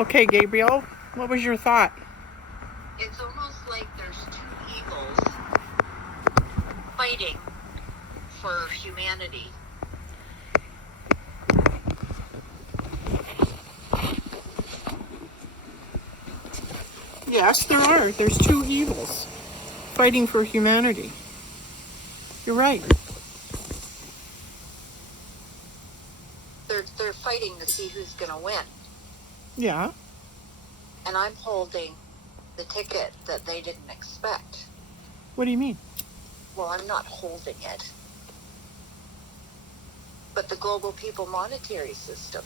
Okay, Gabriel, what was your thought? It's almost like there's two evils fighting for humanity. Yes, there are. There's two evils fighting for humanity. You're right. They're fighting to see who's going to win. Yeah. And I'm holding the ticket that they didn't expect. What do you mean? Well, I'm not holding it. But the global people monetary system.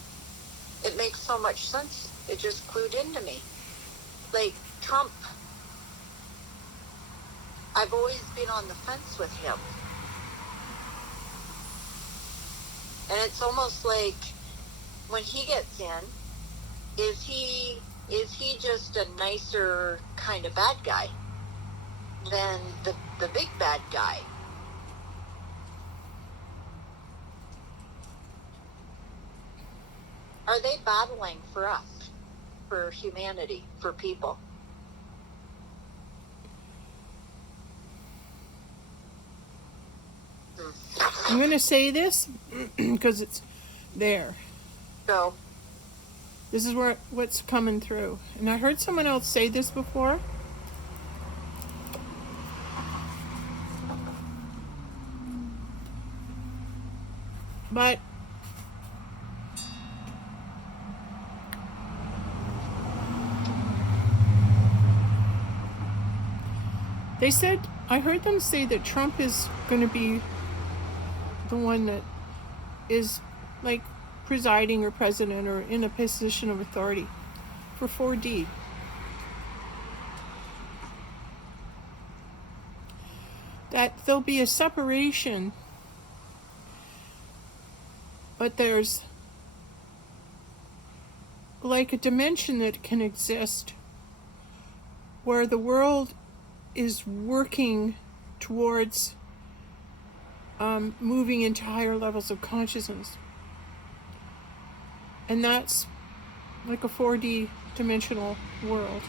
It makes so much sense. It just clued into me. Like Trump. I've always been on the fence with him. And it's almost like when he gets in, is he just a nicer kind of bad guy than the big bad guy? Are they battling for us, for humanity, for people? I'm going to say this because it's there. So, This is what's coming through. And I heard someone else say this before. But they said, I heard them say that Trump is going to be the one that is like presiding or president or in a position of authority for 4D. That there'll be a separation, but there's like a dimension that can exist where the world is working towards moving into higher levels of consciousness. And that's like a 4D dimensional world.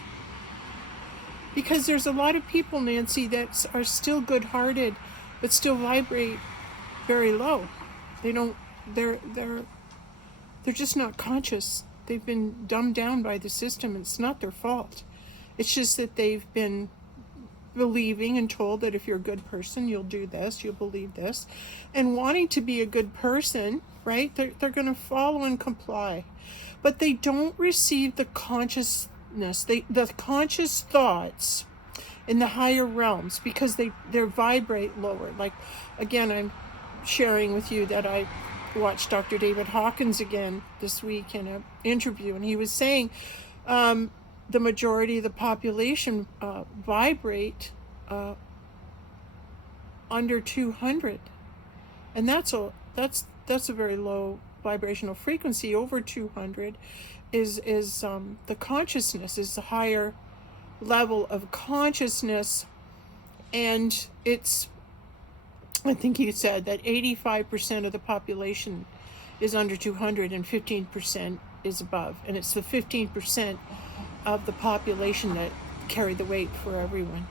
Because there's a lot of people, Nancy, that are still good-hearted, but still vibrate very low. They're just not conscious. They've been dumbed down by the system. It's not their fault. It's just that they've been believing and told that if you're a good person, you'll do this, you'll believe this. And wanting to be a good person, right? They're going to follow and comply. But they don't receive the consciousness, the conscious thoughts in the higher realms because they vibrate lower. Like, again, I'm sharing with you that I watched Dr. David Hawkins again this week in an interview, and he was saying the majority of the population vibrate under 200, and that's a very low vibrational frequency. Over 200 is the consciousness, is the higher level of consciousness, and it's, I think he said that 85% of the population is under 200 and 15% is above, and it's the 15% of the population that carry the weight for everyone.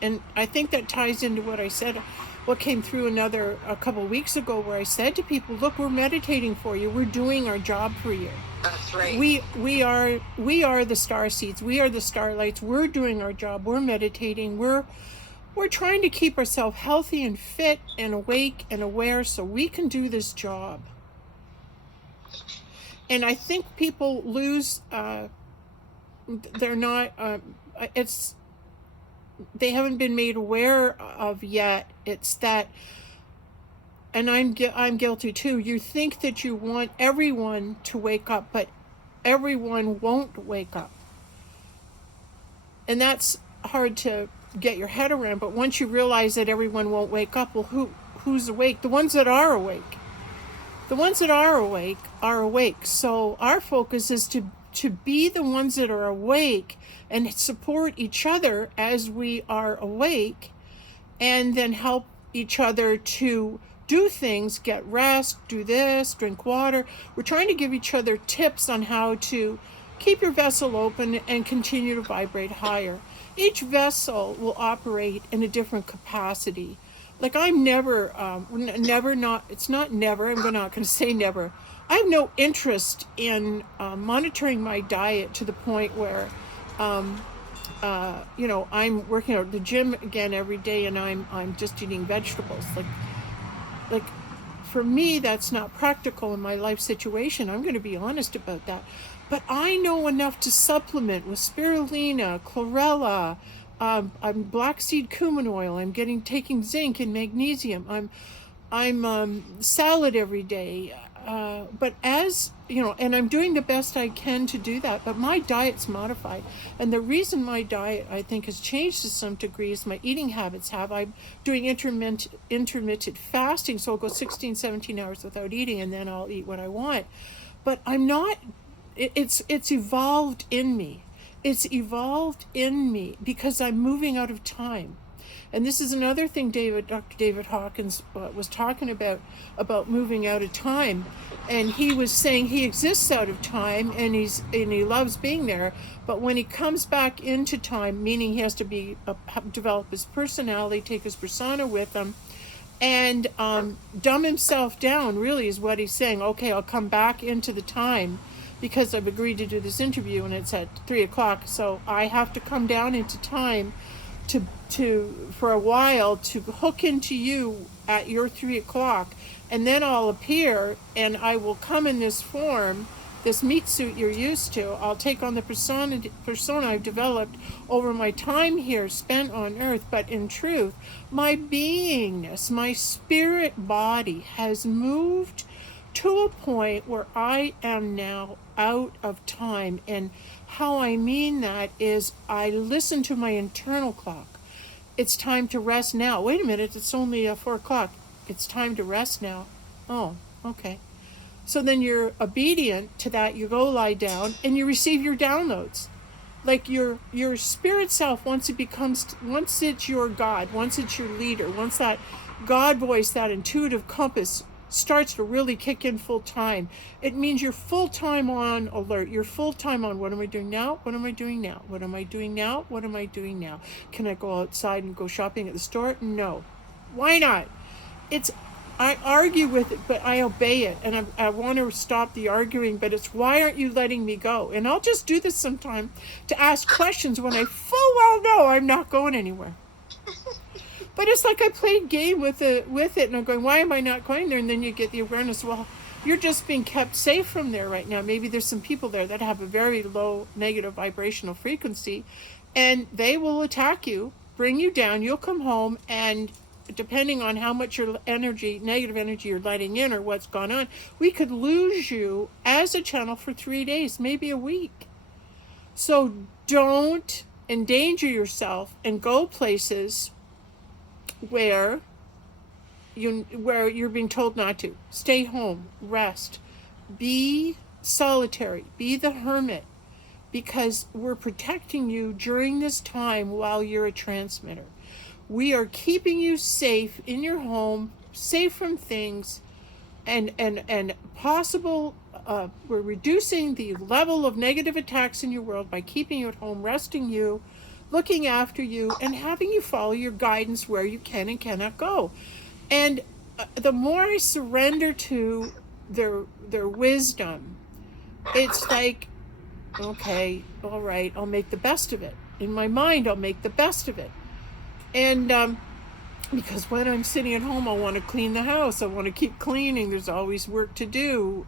And I think that ties into what I said, what came through a couple weeks ago, where I said to people, look, we're meditating for you, we're doing our job for you. That's right. We are the star seeds, we are the starlights, we're doing our job, we're meditating, we're trying to keep ourselves healthy and fit and awake and aware so we can do this job. And I think people lose they're not they haven't been made aware of yet. It's that, and I'm guilty too, you think that you want everyone to wake up, but everyone won't wake up, and that's hard to get your head around. But once you realize that everyone won't wake up, well, who's awake? The ones that are awake. The ones that are awake are awake. So our focus is to be the ones that are awake and support each other as we are awake, and then help each other to do things, get rest, do this, drink water. We're trying to give each other tips on how to keep your vessel open and continue to vibrate higher. Each vessel will operate in a different capacity. Like I'm never, never not, it's not never, I'm not going to say never. I have no interest in monitoring my diet to the point where, I'm working out at the gym again every day and I'm just eating vegetables. Like for me, that's not practical in my life situation. I'm going to be honest about that. But I know enough to supplement with spirulina, chlorella, I'm black seed cumin oil. I'm taking zinc and magnesium. I'm salad every day. But as you know, and I'm doing the best I can to do that. But my diet's modified, and the reason my diet I think has changed to some degree is my eating habits have. I'm doing intermittent fasting, so I'll go 16, 17 hours without eating, and then I'll eat what I want. But I'm not. It's evolved in me. It's evolved in me because I'm moving out of time. And this is another thing Dr. David Hawkins was talking about moving out of time. And he was saying he exists out of time and he loves being there. But when he comes back into time, meaning he has to develop his personality, take his persona with him, and dumb himself down, really is what he's saying. Okay, I'll come back into the time because I've agreed to do this interview and it's at 3:00. So I have to come down into time to for a while to hook into you at your 3:00, and then I'll appear and I will come in this form, this meat suit you're used to. I'll take on the persona I've developed over my time here spent on earth. But in truth, my beingness, my spirit body has moved to a point where I am now out of time. And how I mean that is I listen to my internal clock. It's time to rest now. Wait a minute, it's only 4:00. It's time to rest now. Oh, okay. So then you're obedient to that. You go lie down and you receive your downloads. Like your spirit self, once it's your God, once it's your leader, once that God voice, that intuitive compass starts to really kick in full time, it means you're full time on alert. You're full time on what am I doing now? What am I doing now? What am I doing now? What am I doing now? Can I go outside and go shopping at the store? No. Why not? I argue with it, but I obey it, and I want to stop the arguing, but it's why aren't you letting me go? And I'll just do this sometime to ask questions when I full well know I'm not going anywhere. But it's like I played game with it, and I'm going, why am I not going there? And then you get the awareness, well, you're just being kept safe from there right now. Maybe there's some people there that have a very low negative vibrational frequency, and they will attack you, bring you down, you'll come home, and depending on how much your negative energy you're letting in or what's gone on, we could lose you as a channel for 3 days, maybe a week. So don't endanger yourself and go places where you're being told not to. Stay home, rest, be solitary, be the hermit, because we're protecting you during this time while you're a transmitter. We are keeping you safe in your home, safe from things, and possible. We're reducing the level of negative attacks in your world by keeping you at home, resting you, looking after you, and having you follow your guidance where you can and cannot go. And the more I surrender to their wisdom, it's like, okay, all right, I'll make the best of it. In my mind, I'll make the best of it. And because when I'm sitting at home, I want to clean the house. I want to keep cleaning. There's always work to do,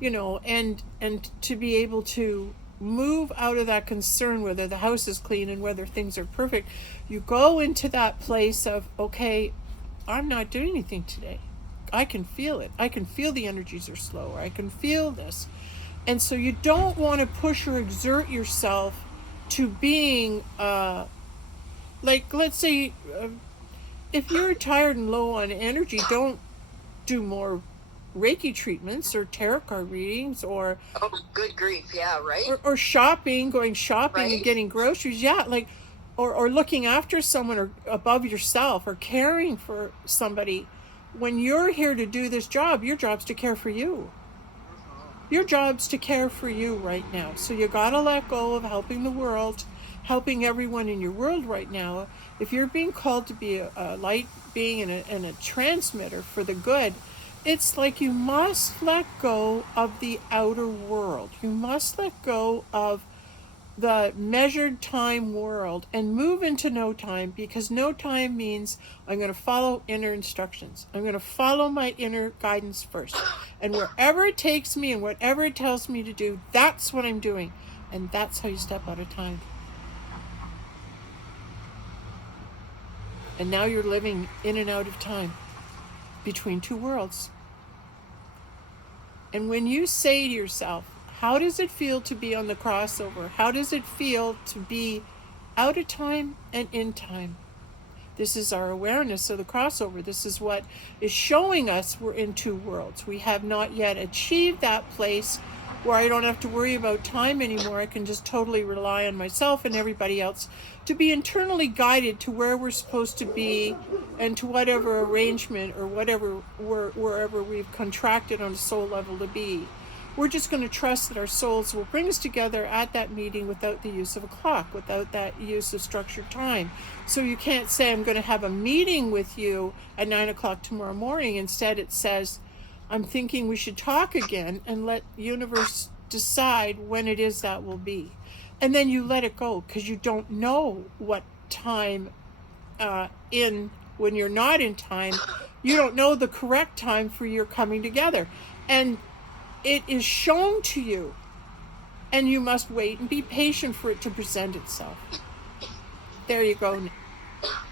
and to be able to move out of that concern whether the house is clean and whether things are perfect. You go into that place of, okay, I'm not doing anything today. I can feel it. I can feel the energies are slower. I can feel this. And so you don't want to push or exert yourself to being like, let's say, if you're tired and low on energy, don't do more Reiki treatments or tarot card readings or... Oh, good grief, yeah, right? Or shopping, going shopping right? And getting groceries, yeah, like, or looking after someone or above yourself or caring for somebody. When you're here to do this job, your job's to care for you. Your job's to care for you right now. So you gotta let go of helping the world, helping everyone in your world right now. If you're being called to be a light being and a transmitter for the good, it's like you must let go of the outer world. You must let go of the measured time world and move into no time, because no time means I'm going to follow inner instructions. I'm going to follow my inner guidance first. And wherever it takes me and whatever it tells me to do, that's what I'm doing. And that's how you step out of time. And now you're living in and out of time between two worlds. And when you say to yourself, how does it feel to be on the crossover? How does it feel to be out of time and in time? This is our awareness of the crossover. This is what is showing us we're in two worlds. We have not yet achieved that place where I don't have to worry about time anymore. I can just totally rely on myself and everybody else to be internally guided to where we're supposed to be and to whatever arrangement or whatever wherever we've contracted on a soul level to be. We're just going to trust that our souls will bring us together at that meeting without the use of a clock, without that use of structured time. So you can't say, I'm going to have a meeting with you at 9 o'clock tomorrow morning. Instead, it says, I'm thinking we should talk again, and let the universe decide when it is that will be. And then you let it go, because you don't know what time when you're not in time, you don't know the correct time for your coming together. And it is shown to you, and you must wait and be patient for it to present itself. There you go,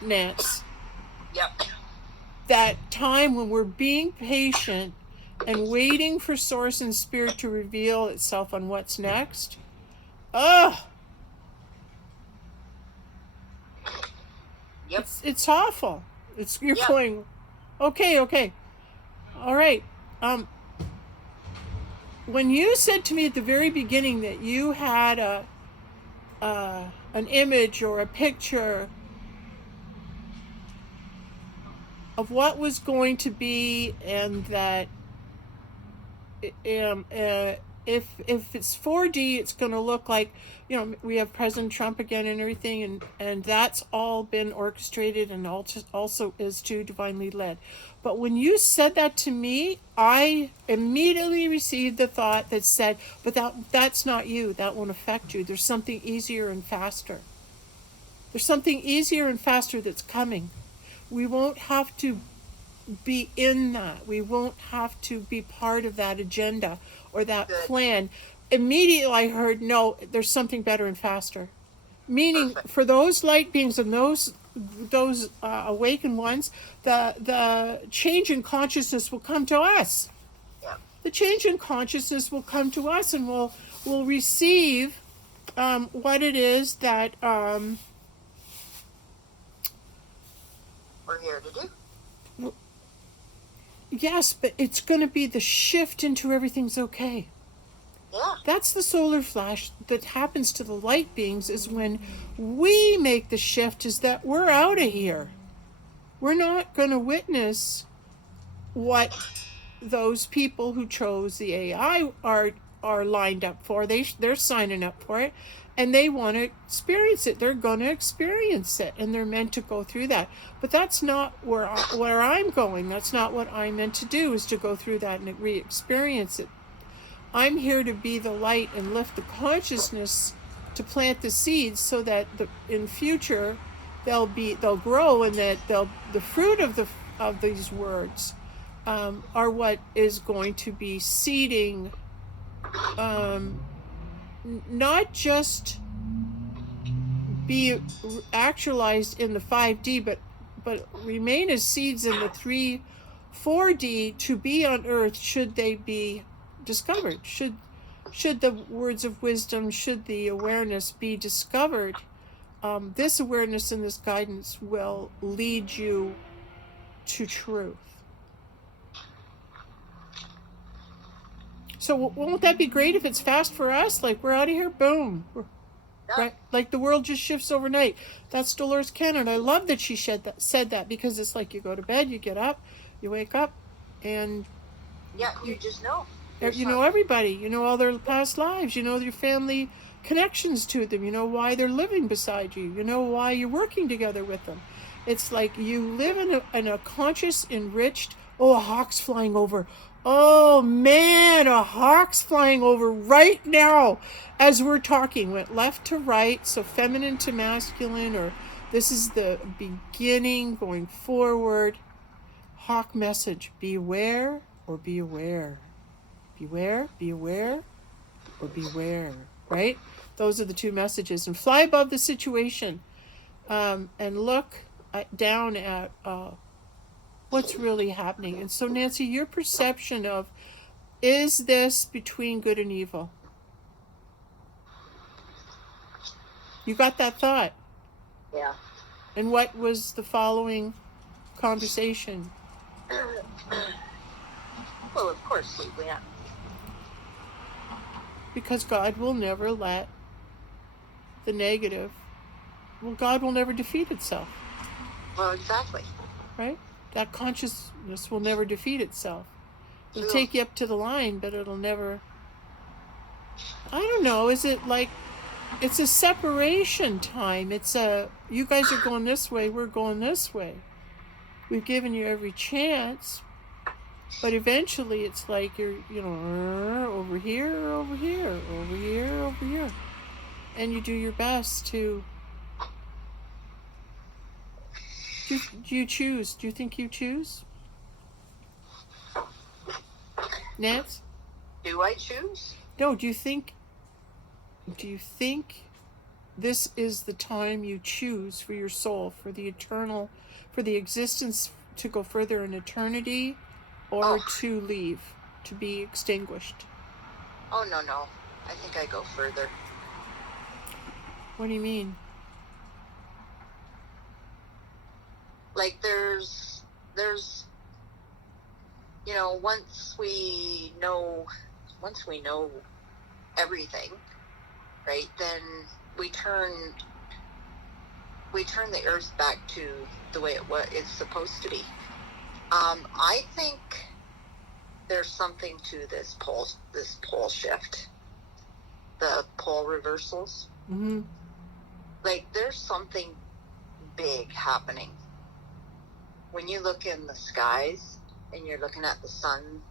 Nance. Yep. That time when we're being patient and waiting for Source and Spirit to reveal itself on what's next. Ugh! Yep. It's awful. You're going, okay. All right. When you said to me at the very beginning that you had an image or a picture of what was going to be, and that if it's 4D, it's going to look like, we have President Trump again and everything, and that's all been orchestrated and also is too divinely led. But when you said that to me, I immediately received the thought that said, but that's not you. That won't affect you. There's something easier and faster. There's something easier and faster that's coming. We won't have to be in that. We won't have to be part of that agenda or that plan. Immediately I heard, no, there's something better and faster. Meaning, for those light beings and those awakened ones, the change in consciousness will come to us. Yeah. The change in consciousness will come to us, and we'll receive what it is that we're here to do. Yes, but it's going to be the shift into everything's okay. Yeah. That's the solar flash that happens to the light beings, is when we make the shift, is that we're out of here. We're not going to witness what those people who chose the AI are lined up for. They're signing up for it, and they want to experience it. They're going to experience it, and they're meant to go through that. But that's not where I'm going. That's not what I'm meant to do, is to go through that and re-experience it. I'm here to be the light and lift the consciousness, to plant the seeds, so that in future they'll grow, and that the fruit of these words are what is going to be seeding, not just be actualized in the 5D, but remain as seeds in the 4D to be on Earth, should they be discovered. Should the words of wisdom, should the awareness be discovered, this awareness and this guidance will lead you to truth. So won't that be great if it's fast for us? Like, we're out of here, boom. Right? Like the world just shifts overnight. That's Dolores Cannon. I love that she said that, because it's like you go to bed, you get up, you wake up, and yeah, you just know. You know everybody. You know all their past lives. You know your family connections to them. You know why they're living beside you. You know why you're working together with them. It's like you live in a conscious, enriched. Oh, a hawk's flying over. Oh man, a hawk's flying over right now as we're talking. Went left to right, so feminine to masculine, or this is the beginning going forward. Hawk message: beware or be aware. Beware, be aware, or beware. Right? Those are the two messages. And fly above the situation, and look down at what's really happening. And so, Nancy, your perception of, is this between good and evil? You got that thought? Yeah. And what was the following conversation? Well, of course, yeah. Because God will never let the negative, well, God will never defeat itself. Well, exactly. Right? That consciousness will never defeat itself. It'll take you up to the line, but it'll never, I don't know, is it like, it's a separation time. It's you guys are going this way, we're going this way. We've given you every chance, but eventually it's like you're, over here, over here, over here, over here. And you do your best to, do you choose? Do you think you choose? Nance? Do I choose? No, do you think this is the time you choose for your soul, for the eternal, for the existence to go further in eternity, or to leave, to be extinguished? Oh, no. I think I go further. What do you mean? Like there's once we know everything, right, then we turn the earth back to the way it's supposed to be. I think there's something to this pole shift, the pole reversals. Mm-hmm. Like there's something big happening. When you look in the skies and you're looking at the sun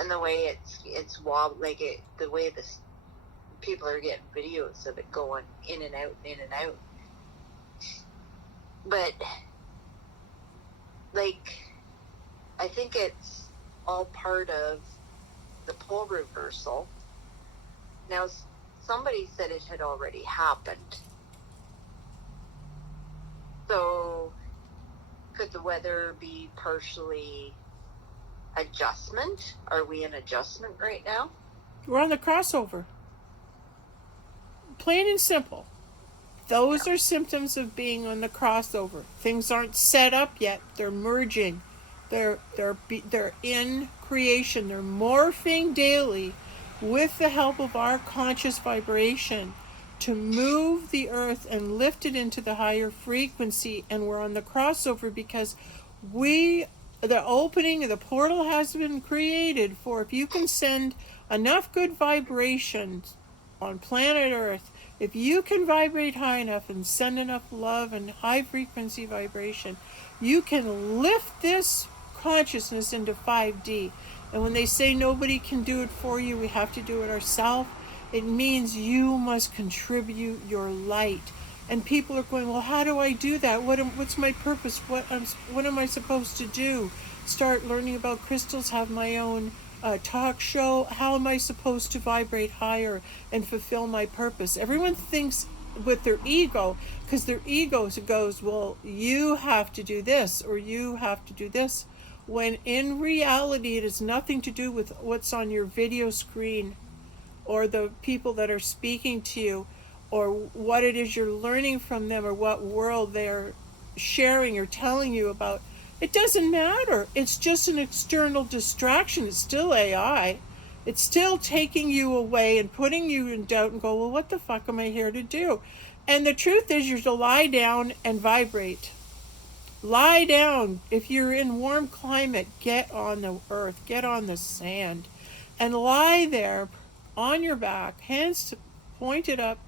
and the way it's wobbly, like the way people are getting videos of it going in and out and in and out. But like, I think it's all part of the pole reversal. Now, somebody said it had already happened. So, could the weather be partially adjustment? Are we in adjustment right now? We're on the crossover. Plain and simple. Those are symptoms of being on the crossover. Things aren't set up yet. They're merging. They're in creation. They're morphing daily with the help of our conscious vibration to move the earth and lift it into the higher frequency. And we're on the crossover because the opening of the portal has been created for, if you can send enough good vibrations on planet Earth, if you can vibrate high enough and send enough love and high frequency vibration, you can lift this consciousness into 5D. And when they say nobody can do it for you, we have to do it ourselves, it means you must contribute your light. And people are going, well, how do I do that? What's my purpose? What am I supposed to do? Start learning about crystals, have my own talk show. How am I supposed to vibrate higher and fulfill my purpose? Everyone thinks with their ego, because their ego goes, well, you have to do this or you have to do this, when in reality it has nothing to do with what's on your video screen or the people that are speaking to you or what it is you're learning from them or what world they're sharing or telling you about. It doesn't matter. It's just an external distraction. It's still AI. It's still taking you away and putting you in doubt and go, well, what the fuck am I here to do? And the truth is you're to lie down and vibrate. Lie down. If you're in warm climate, get on the earth, get on the sand, and lie there on your back, hands pointed up,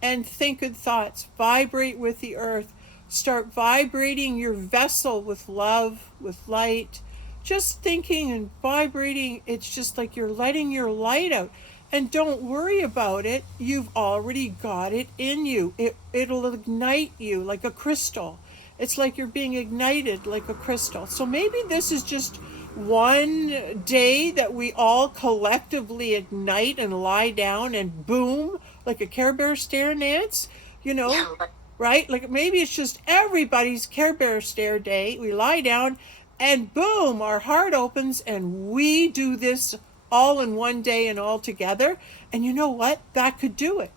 and think good thoughts. Vibrate with the earth. Start vibrating your vessel with love, with light. Just thinking and vibrating, it's just like you're letting your light out. And don't worry about it. You've already got it in you. It'll ignite you like a crystal. It's like you're being ignited like a crystal. So maybe this is just one day that we all collectively ignite and lie down and boom, like a Care Bear stare, Nance, you know, Yeah, right. right? Like maybe it's just everybody's Care Bear stare day. We lie down and boom, our heart opens and we do this all in one day and all together. And you know what? That could do it.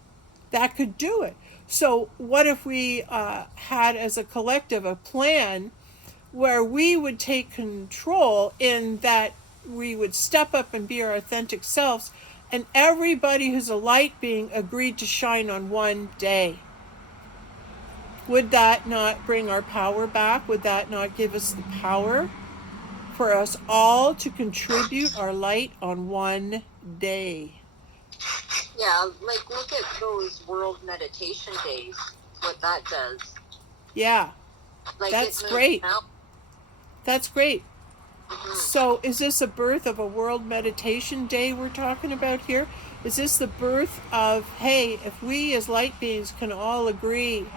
That could do it. So, what if we had as a collective a plan where we would take control in that we would step up and be our authentic selves, and everybody who's a light being agreed to shine on one day? Would that not bring our power back? Would that not give us the power for us all to contribute our light on one day? Yeah, like look at those world meditation days, what that does. Yeah, Like that's it moves great. out. That's great. Mhm. So, is this a birth of a World Meditation Day we're talking about here? Is this the birth of, hey, if we as light beings can all agree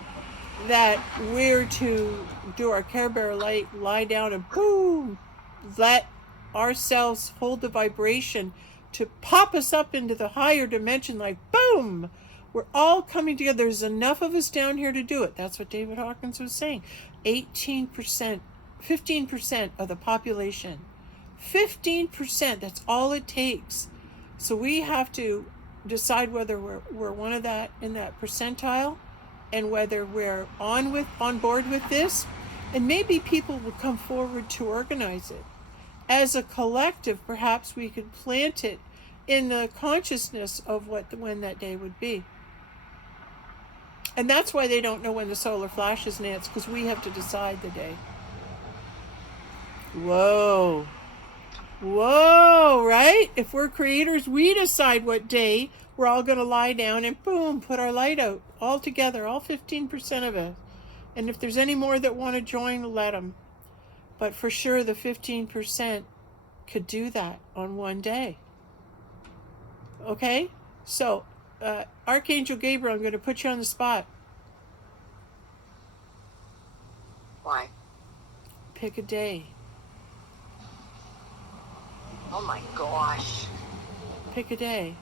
that we're to do our Care Bear light, lie down and boom, let ourselves hold the vibration to pop us up into the higher dimension, like boom, we're all coming together. There's enough of us down here to do it. That's what David Hawkins was saying. 18%, 15% of the population. 15%, that's all it takes. So we have to decide whether we're one of that in that percentile, and whether we're on board with this, and maybe people will come forward to organize it. As a collective, perhaps we could plant it in the consciousness of when that day would be. And that's why they don't know when the solar flash is, Nance, because we have to decide the day. Whoa. Whoa, right? If we're creators, we decide what day we're all going to lie down and boom, put our light out all together, all 15% of it. And if there's any more that want to join, let them. But for sure, the 15% could do that on one day. Okay? So, Archangel Gabriel, I'm going to put you on the spot. Why? Pick a day. Oh my gosh. Pick a day.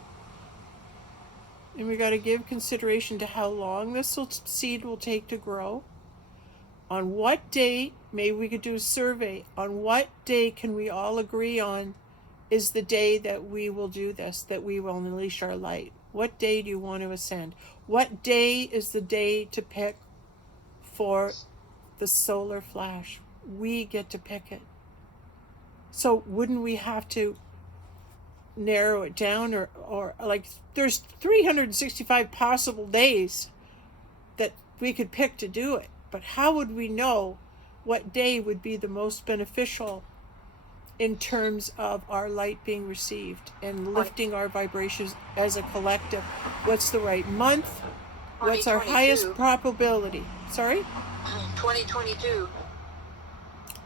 And we got to give consideration to how long this seed will take to grow. On what day, maybe we could do a survey, on what day can we all agree on is the day that we will do this, that we will unleash our light? What day do you want to ascend? What day is the day to pick for the solar flash? We get to pick it. So wouldn't we have to narrow it down, or like there's 365 possible days that we could pick to do it, but how would we know what day would be the most beneficial in terms of our light being received and lifting our vibrations as a collective? What's the right month? What's our highest probability? Sorry? 2022.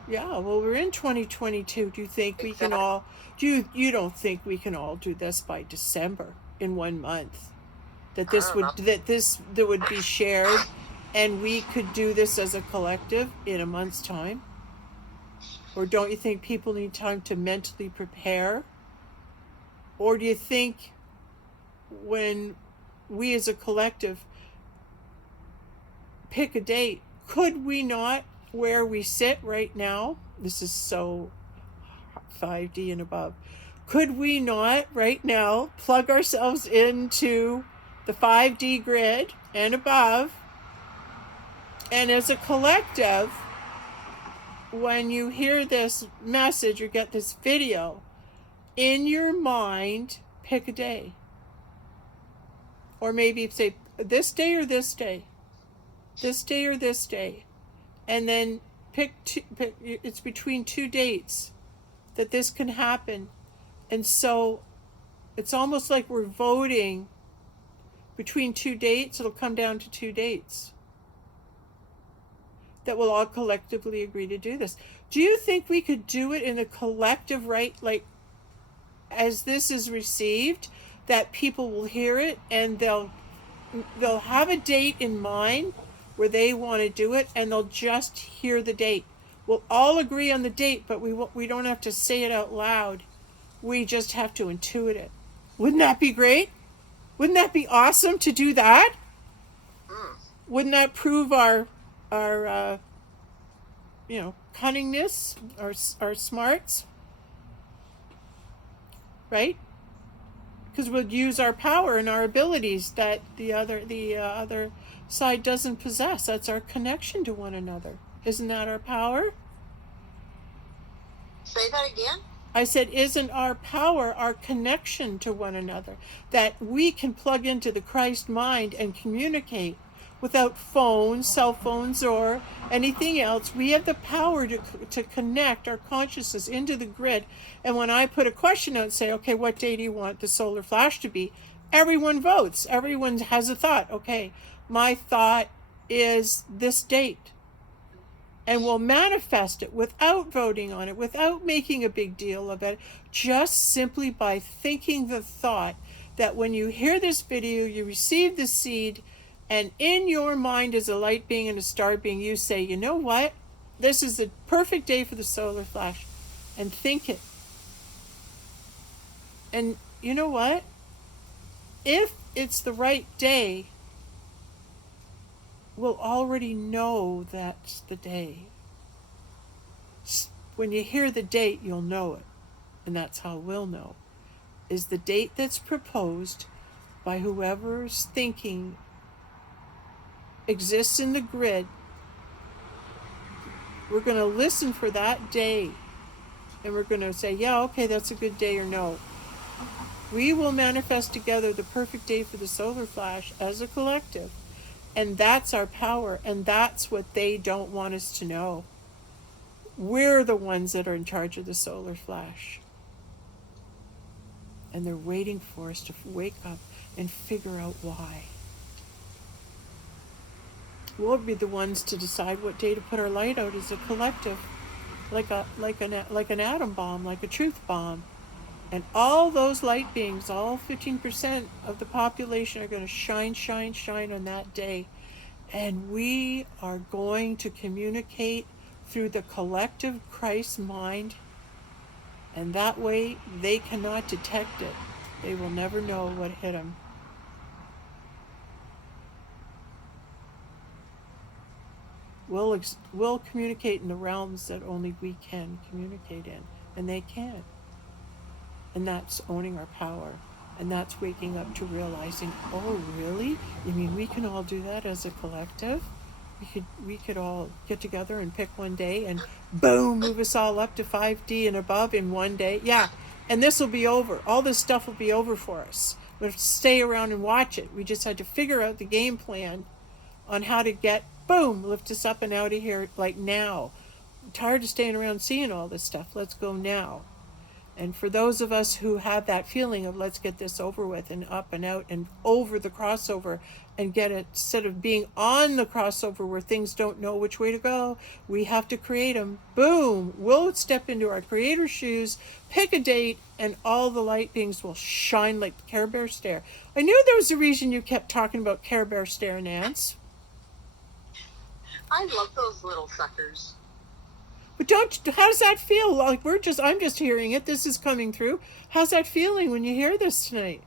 Yeah, well, we're in 2022. Do you think we can all, you don't think we can all do this by December in 1 month? That would be shared and we could do this as a collective in a month's time? Or don't you think people need time to mentally prepare? Or do you think when we as a collective pick a date, could we not, where we sit right now, this is so 5D and above, could we not right now plug ourselves into the 5D grid and above, and as a collective, when you hear this message or get this video, in your mind, pick a day. Or maybe say, this day or this day. This day or this day. And then it's between two dates that this can happen. And so it's almost like we're voting between two dates. It'll come down to two dates that will all collectively agree to do this. Do you think we could do it in a collective, right? Like, as this is received, that people will hear it and they'll have a date in mind where they want to do it, and they'll just hear the date. We'll all agree on the date, but we don't have to say it out loud. We just have to intuit it. Wouldn't that be great? Wouldn't that be awesome to do that? Wouldn't that prove our cunningness, our smarts? Right? Because we'll use our power and our abilities that the other side doesn't possess. That's our connection to one another. Isn't that our power? Say that again? I said, isn't our power our connection to one another? That we can plug into the Christ mind and communicate without phones, cell phones, or anything else. We have the power to connect our consciousness into the grid. And when I put a question out and say, okay, what day do you want the solar flash to be? Everyone votes. Everyone has a thought. Okay, my thought is this date. And we'll manifest it without voting on it, without making a big deal of it, just simply by thinking the thought that when you hear this video, you receive the seed, and in your mind as a light being and a star being, you say, you know what? This is the perfect day for the solar flash. And think it. And you know what? If it's the right day, we'll already know that's the day. When you hear the date, you'll know it. And that's how we'll know. Is the date that's proposed by whoever's thinking exists in the grid. We're going to listen for that day. And we're going to say, yeah, okay, that's a good day, or no. We will manifest together the perfect day for the solar flash as a collective. And that's our power. And that's what they don't want us to know. We're the ones that are in charge of the solar flash. And they're waiting for us to wake up and figure out why. We'll be the ones to decide what day to put our light out as a collective, like an atom bomb, like a truth bomb. And all those light beings, all 15% of the population, are going to shine on that day. And we are going to communicate through the collective Christ mind. And that way, they cannot detect it. They will never know what hit them. We'll communicate in the realms that only we can communicate in. And they can't. And that's owning our power. And that's waking up to realizing, oh, really? You mean we can all do that as a collective? We could all get together and pick one day and boom, move us all up to 5D and above in one day. Yeah, and this will be over. All this stuff will be over for us. We have to stay around and watch it. We just had to figure out the game plan on how to get, boom, lift us up and out of here like now. I'm tired of staying around seeing all this stuff. Let's go now. And for those of us who have that feeling of let's get this over with and up and out and over the crossover and get it, instead of being on the crossover where things don't know which way to go, we have to create them. Boom! We'll step into our creator's shoes, pick a date, and all the light beings will shine like the Care Bear stare. I knew there was a reason you kept talking about Care Bear stare, Nance. I love those little suckers. But how does that feel? Like I'm just hearing it. This is coming through. How's that feeling when you hear this tonight?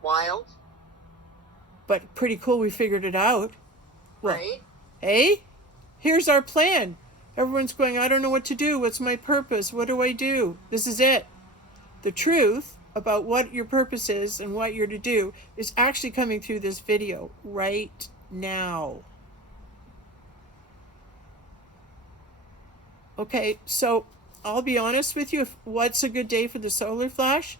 Wild. But pretty cool we figured it out. Well, right? Hey, here's our plan. Everyone's going, I don't know what to do. What's my purpose? What do I do? This is it. The truth about what your purpose is and what you're to do is actually coming through this video right now. Okay, so I'll be honest with you. What's a good day for the solar flash?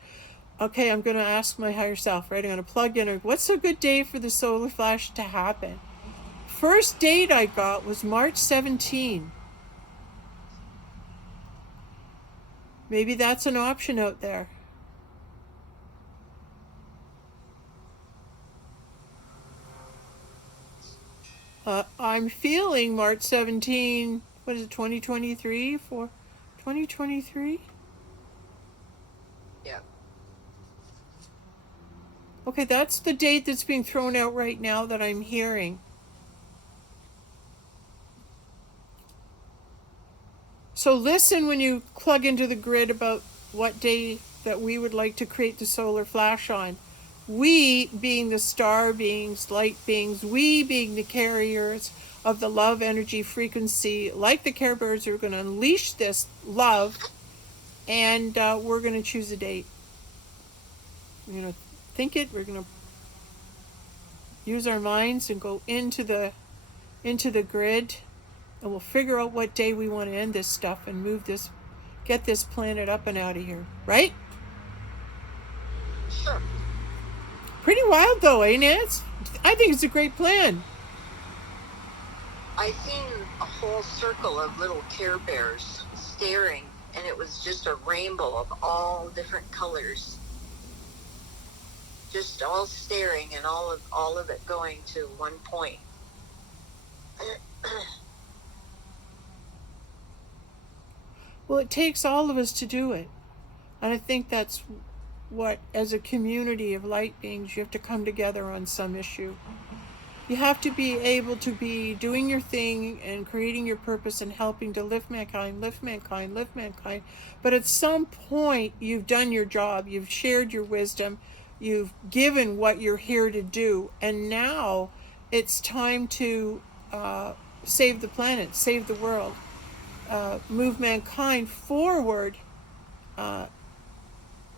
okay, I'm going to ask my higher self, right? I'm going to plug in, what's a good day for the solar flash to happen? First date I got was March 17. Maybe that's an option out there. I'm feeling March 17, what is it, 2023? For 2023? Yeah. Okay, that's the date that's being thrown out right now that I'm hearing. So listen when you plug into the grid about what day that we would like to create the solar flash on. We being the star beings, light beings, we being the carriers of the love energy frequency, like the Care Bears, are going to unleash this love, and we're going to choose a date. We're going to think it, we're going to use our minds and go into the grid, and we'll figure out what day we want to end this stuff and move this, get this planet up and out of here, right? Sure. Pretty wild though, eh, Nance? I think it's a great plan. I seen a whole circle of little Care Bears staring, and it was just a rainbow of all different colors, just all staring, and all of it going to one point. Well, it takes all of us to do it. And I think that's what, as a community of light beings, you have to come together on some issue. You have to be able to be doing your thing and creating your purpose and helping to lift mankind, lift mankind, lift mankind. But at some point, you've done your job. You've shared your wisdom. You've given what you're here to do. And now it's time to save the planet, save the world, move mankind forward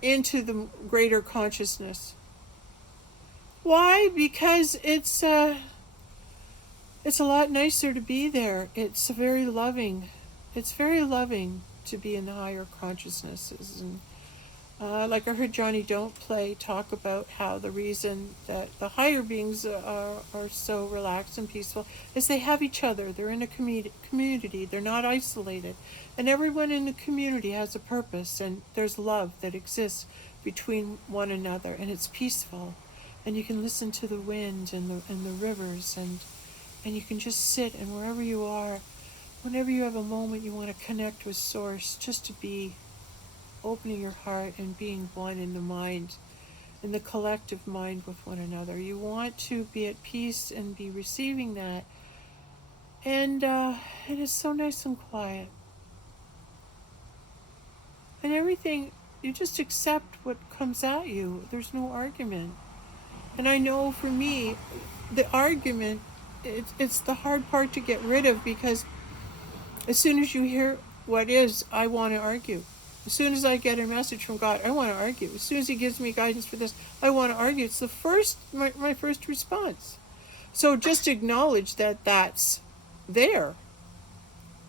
into the greater consciousness. Why? Because it's a lot nicer to be there. It's very loving. It's very loving to be in the higher consciousnesses. And like I heard Johnny Don't Play talk about how the reason that the higher beings are so relaxed and peaceful is they have each other. They're in a community. They're not isolated. And everyone in the community has a purpose, and there's love that exists between one another, and it's peaceful. And you can listen to the wind and the rivers, and you can just sit, and wherever you are, whenever you have a moment you want to connect with Source, just to be opening your heart and being one in the mind, in the collective mind with one another. You want to be at peace and be receiving that. And it's so nice and quiet. And everything, you just accept what comes at you. There's no argument. And I know for me, the argument, it's the hard part to get rid of, because as soon as you hear what is, I want to argue. As soon as I get a message from God, I want to argue. As soon as He gives me guidance for this, I want to argue. It's my first response. So just acknowledge that that's there.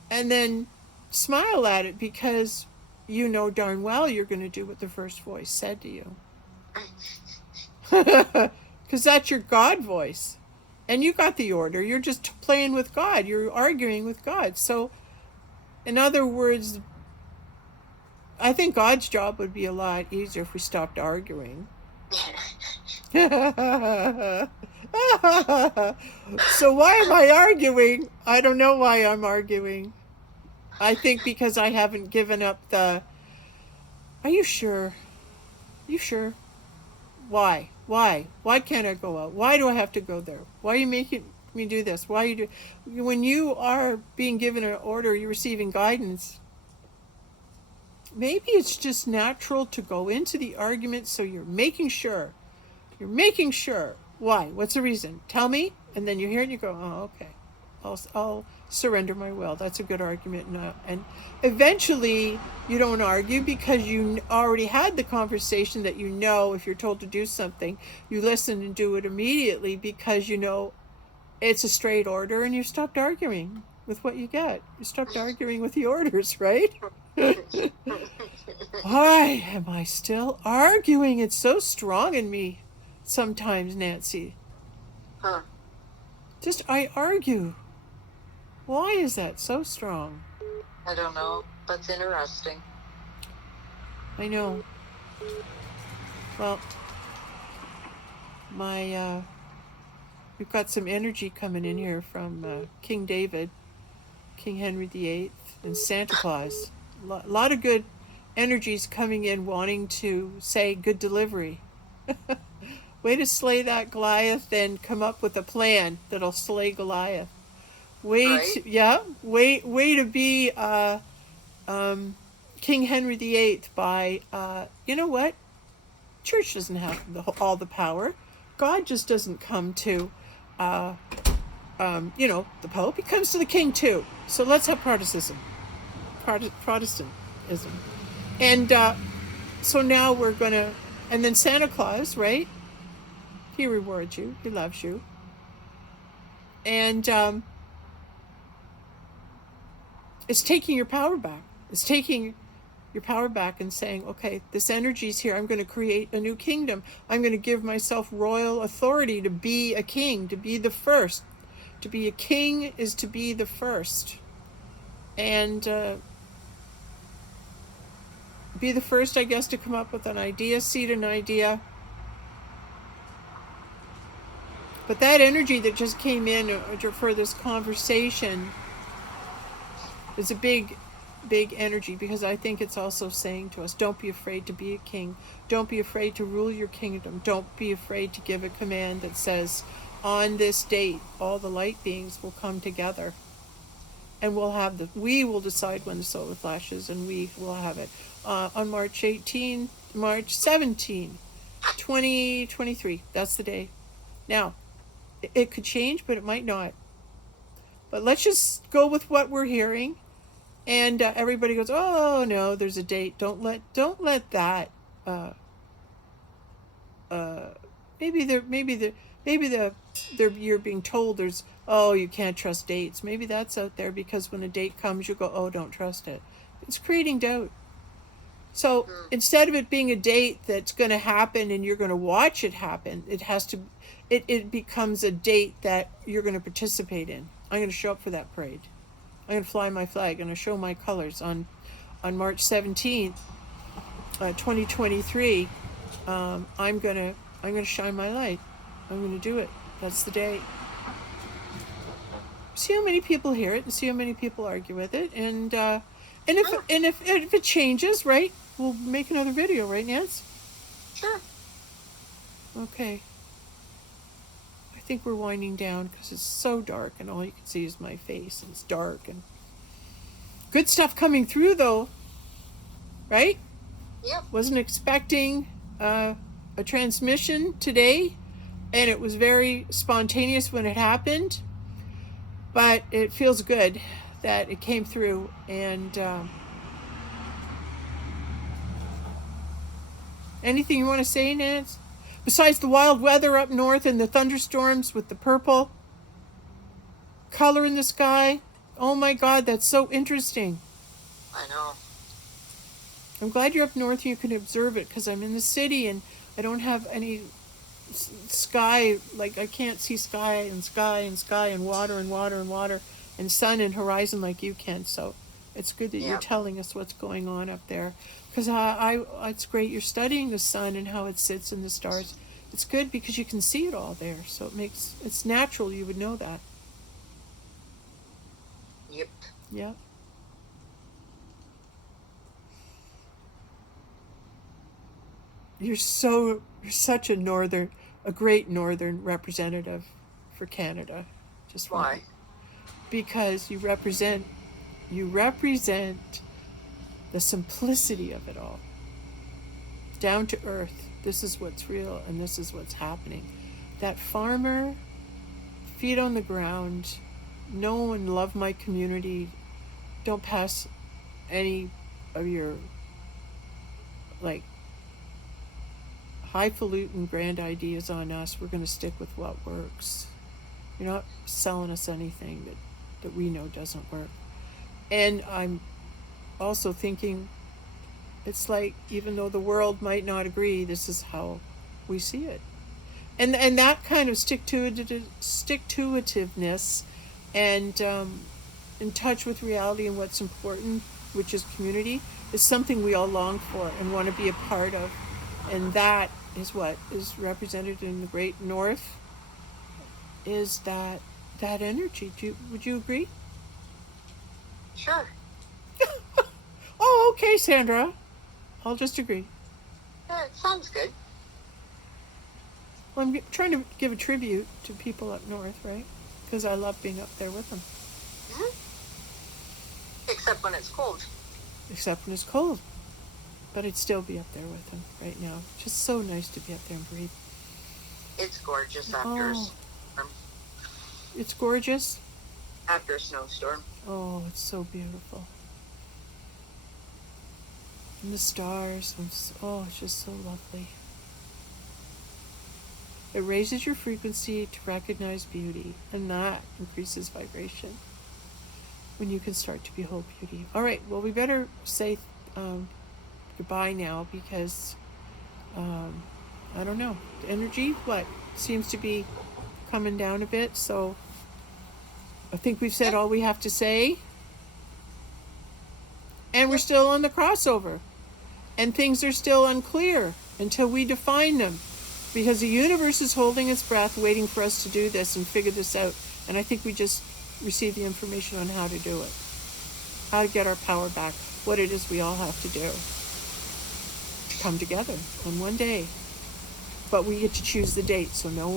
And then smile at it, because you know darn well you're going to do what the first voice said to you. Because that's your God voice. And you got the order. You're just playing with God. You're arguing with God. So, in other words, I think God's job would be a lot easier if we stopped arguing. So why am I arguing? I don't know why I'm arguing. I think because I haven't given up the... Are you sure? You sure? Why? Why can't I go out? Why do I have to go there? Why are you making me do this? Why are you do... When you are being given an order, you're receiving guidance. Maybe it's just natural to go into the argument, so you're making sure. You're making sure. Why? What's the reason? Tell me. And then you hear it and you go, oh, okay. I'll surrender my will. That's a good argument. And eventually you don't argue, because you already had the conversation that you know if you're told to do something, you listen and do it immediately, because you know it's a straight order, and you stopped arguing. with what you get. You stopped arguing with the orders, right? Why am I still arguing? It's so strong in me sometimes, Nancy. Huh. Just I argue. Why is that so strong? I don't know. That's interesting. I know. Well, we've got some energy coming in here from King David, King Henry VIII, and Santa Claus. A lot of good energies coming in wanting to say good delivery. Way to slay that Goliath and come up with a plan that'll slay Goliath. Right? Way to be King Henry VIII by, you know what? Church doesn't have all the power. God just doesn't come to, the Pope. He comes to the King too. So let's have Protestantism. And so now we're going to, and then Santa Claus, right? He rewards you. He loves you. And it's taking your power back. It's taking your power back and saying, okay, this energy's here. I'm going to create a new kingdom. I'm going to give myself royal authority to be a king, to be the first. To be a king is to be the first. And be the first, I guess, to come up with an idea, seed an idea. But that energy that just came in for this conversation is a big energy, because I think it's also saying to us, don't be afraid to be a king. Don't be afraid to rule your kingdom. Don't be afraid to give a command that says, on this date, all the light beings will come together. And we will decide when the solar flashes, and we will have it on March 17, 2023. That's the day. Now, it could change, but it might not. But let's just go with what we're hearing. And everybody goes, oh no, there's a date. Don't let that. You're being told there's, oh, you can't trust dates. Maybe that's out there because when a date comes, you go, oh, don't trust it. It's creating doubt. So instead of it being a date that's going to happen and you're going to watch it happen, it becomes a date that you're going to participate in. I'm going to show up for that parade. I'm going to fly my flag. I'm going to show my colors on March 17th, 2023. I'm going to shine my light. I'm going to do it. That's the day. See how many people hear it and see how many people argue with it, and if it changes, right? We'll make another video, right, Nance? Sure. Okay. I think we're winding down because it's so dark and all you can see is my face and it's dark, and good stuff coming through though, right? Yep. Wasn't expecting a transmission today, and it was very spontaneous when it happened, but it feels good that it came through. And anything you want to say, Nance? Besides the wild weather up north and the thunderstorms with the purple color in the sky. Oh my God, that's so interesting. I know. I'm glad you're up north and you can observe it, because I'm in the city and I don't have any sky. Like, I can't see sky and sky and sky and water and water and water and sun and horizon like you can. So it's good that you're telling us what's going on up there, because it's great you're studying the sun and how it sits in the stars. It's good because you can see it all there, so it's natural you would know that. Yep. Yep. You're such a great northern representative for Canada. Just why? Because you represent the simplicity of it all. Down to earth. This is what's real and this is what's happening. That farmer, feet on the ground, know and love my community. Don't pass any of your highfalutin grand ideas on us. We're going to stick with what works. You're not selling us anything that that we know doesn't work. And I'm also thinking, it's like, even though the world might not agree, this is how we see it. And that kind of stick-to-itiveness and in touch with reality and what's important, which is community, is something we all long for and want to be a part of. And that is what is represented in the Great North, is that energy. Would you agree? Sure. Oh, okay, Sandra. I'll just agree. Yeah, it sounds good. Well, I'm trying to give a tribute to people up north, right? Because I love being up there with them. Mm-hmm. Except when it's cold. Except when it's cold. But I'd still be up there with them right now. Just so nice to be up there and breathe. It's gorgeous after a storm. It's gorgeous? After a snowstorm. Oh, it's so beautiful. And the stars. It's just so lovely. It raises your frequency to recognize beauty, and that increases vibration when you can start to behold beauty. All right, well, we better say goodbye now, because I don't know. The energy, seems to be coming down a bit, so I think we've said all we have to say. And we're still on the crossover. And things are still unclear until we define them. Because the universe is holding its breath, waiting for us to do this and figure this out. And I think we just received the information on how to do it. How to get our power back. What it is we all have to do. To come together on one day. But we get to choose the date. So no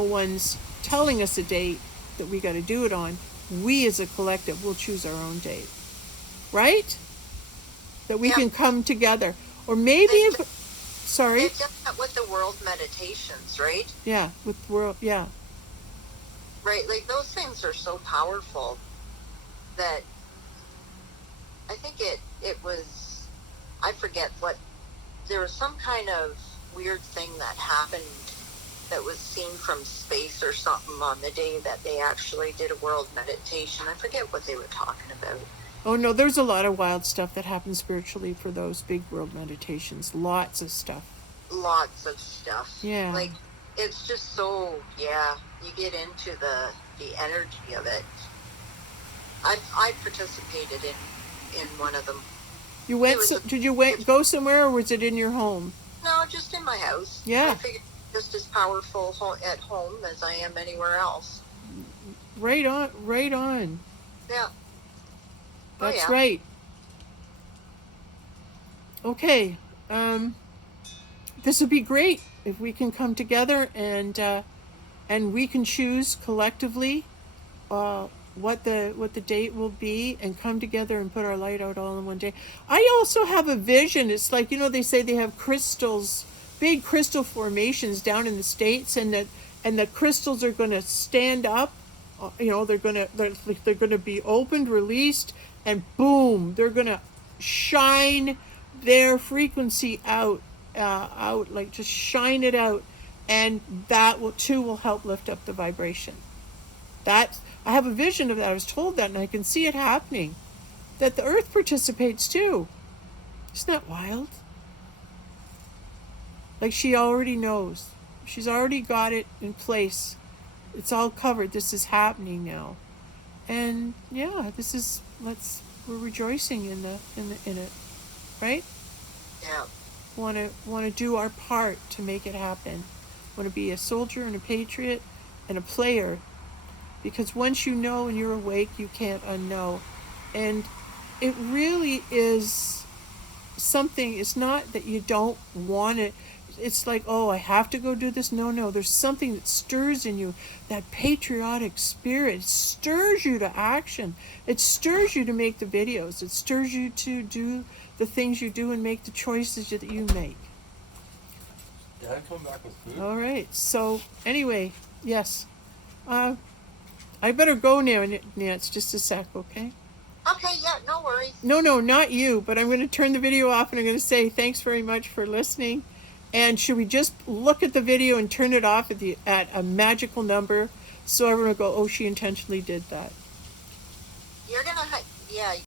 one's telling us a date that we got to do it on. We as a collective will choose our own date. Right? That we can come together. Or maybe sorry? It's just with the world meditations, right? Yeah, with world, yeah. Right, like those things are so powerful that I think it was, I forget what, there was some kind of weird thing that happened that was seen from space or something on the day that they actually did a world meditation. I forget what they were talking about. Oh no, there's a lot of wild stuff that happens spiritually for those big world meditations. Lots of stuff. Lots of stuff. Yeah. Like, it's just so, you get into the energy of it. I participated in one of them. You went, did you go somewhere, or was it in your home? No, just in my house. Yeah. I figured just as powerful at home as I am anywhere else. Right on. Yeah. That's right. Okay. This would be great if we can come together and we can choose collectively what the date will be, and come together and put our light out all in one day. I also have a vision. It's like, they say they have crystals, big crystal formations down in the States, and the crystals are going to stand up. They're going to be opened, released, and boom, they're going to shine their frequency out, like just shine it out, and that will help lift up the vibration. I have a vision of that. I was told that, and I can see it happening. That the earth participates too. Isn't that wild? Like, she already knows. She's already got it in place. It's all covered. This is happening now. And we're rejoicing in it. Right? Yeah. Want to do our part to make it happen. Want to be a soldier and a patriot and a player. Because once you know and you're awake, you can't unknow. And it really is something. It's not that you don't want it. It's like, I have to go do this. No, there's something that stirs in you. That patriotic spirit. It stirs you to action. It stirs you to make the videos. It stirs you to do the things you do and make the choices that you make. Dad come back with food? All right. So, anyway, yes. I better go now, Nance. Just a sec, okay? Okay, yeah, no worries. No, not you, but I'm going to turn the video off, and I'm going to say thanks very much for listening. And should we just look at the video and turn it off at a magical number, so everyone will go, she intentionally did that. you're gonna, yeah,